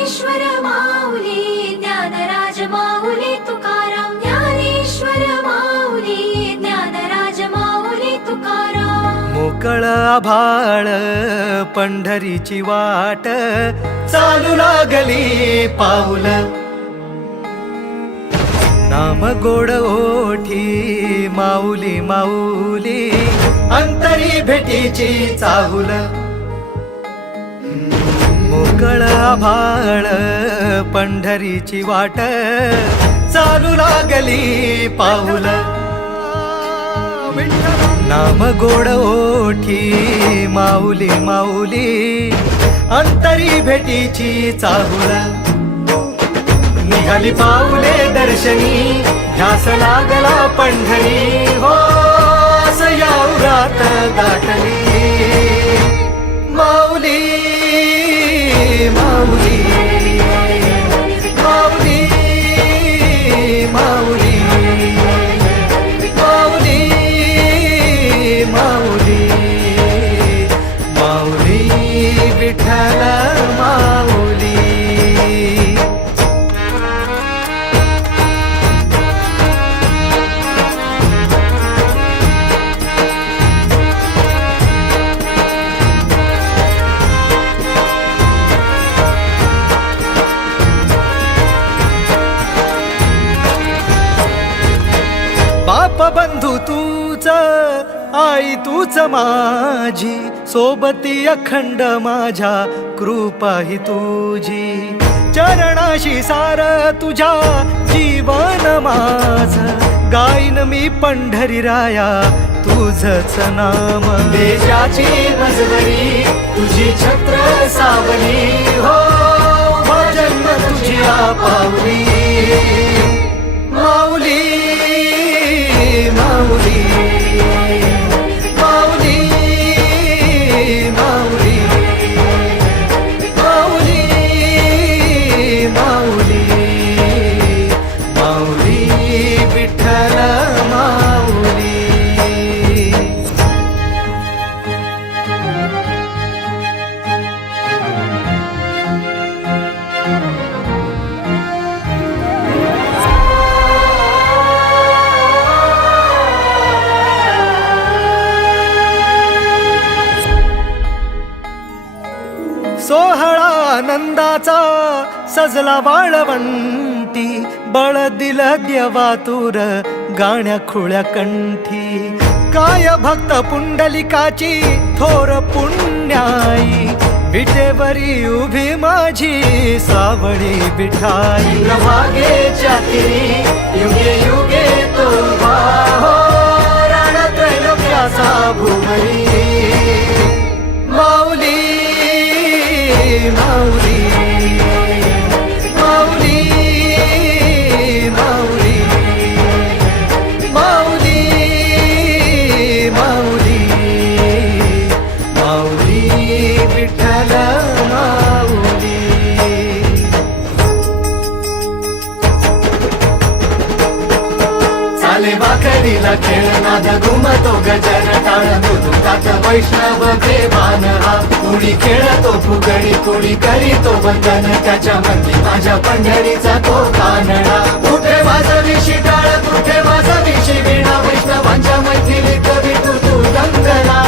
ज्ञानेश्वर माऊली ज्ञानराज माऊली तुकाराम ज्ञानेश्वर माऊली ज्ञानराज माऊली तुकाराम मोकळ आभाळ पंढरीची वाट चालू लागली पाऊल नाम गोड ओठी माऊली माऊली अंतरी भेटीची चाहुल मोकळ आभाळ पंढरीची वाट चालू लागली पाऊल नाम गोड ओठी माऊली माऊली अंतरी भेटीची चाहुल निघाली पाऊले दर्शनी ध्यास लागला पंढरी हो सयाउरात दाटली माऊली माऊली माऊली माऊली माऊली माऊली माऊली विठ्ठल माऊली बाप बंधू तूच आई तूच माझी सोबती अखंड माझ्या कृपा ही तुझी चरणाशी सार तुझ्या जीवन माझ गाईन मी पंढरी राया तुझच नाम देशाची मजवरी तुझी छत्र सावली हो जन्म तुझ्या पावली माऊली माऊली माऊली माऊली माऊली माऊली माऊली विठ्ठल माऊली सोहळा आनंदाचा सजला वाळवंटी बळ दिल देवातूर गाण्या खुळ्या कंठी काय भक्त पुंडलिकाची थोर पुण्याई विटेवरी उभी माझी सावळी विठाई प्रभागेच्या तिरी युगे युगे तो उभा हो रणत्रैलोक्याचा भूमरी माऊली माऊली माऊली माऊली माऊली माऊली माऊली विठ्ठल माऊली चाले वाकडीला खेळ नाद घुमतो गजर टाळ मृदुकात वैष्णव देवान हा कुणी खेळतो फुगडी कुणी करीतो वंदन त्याच्या मंदी माझ्या पंढरीचा तो कानडा कुठे वाजवी शिटाळ कुठे वाजवी शिवीणा वैष्णवांच्या मैथिलीत विठू तू दंगला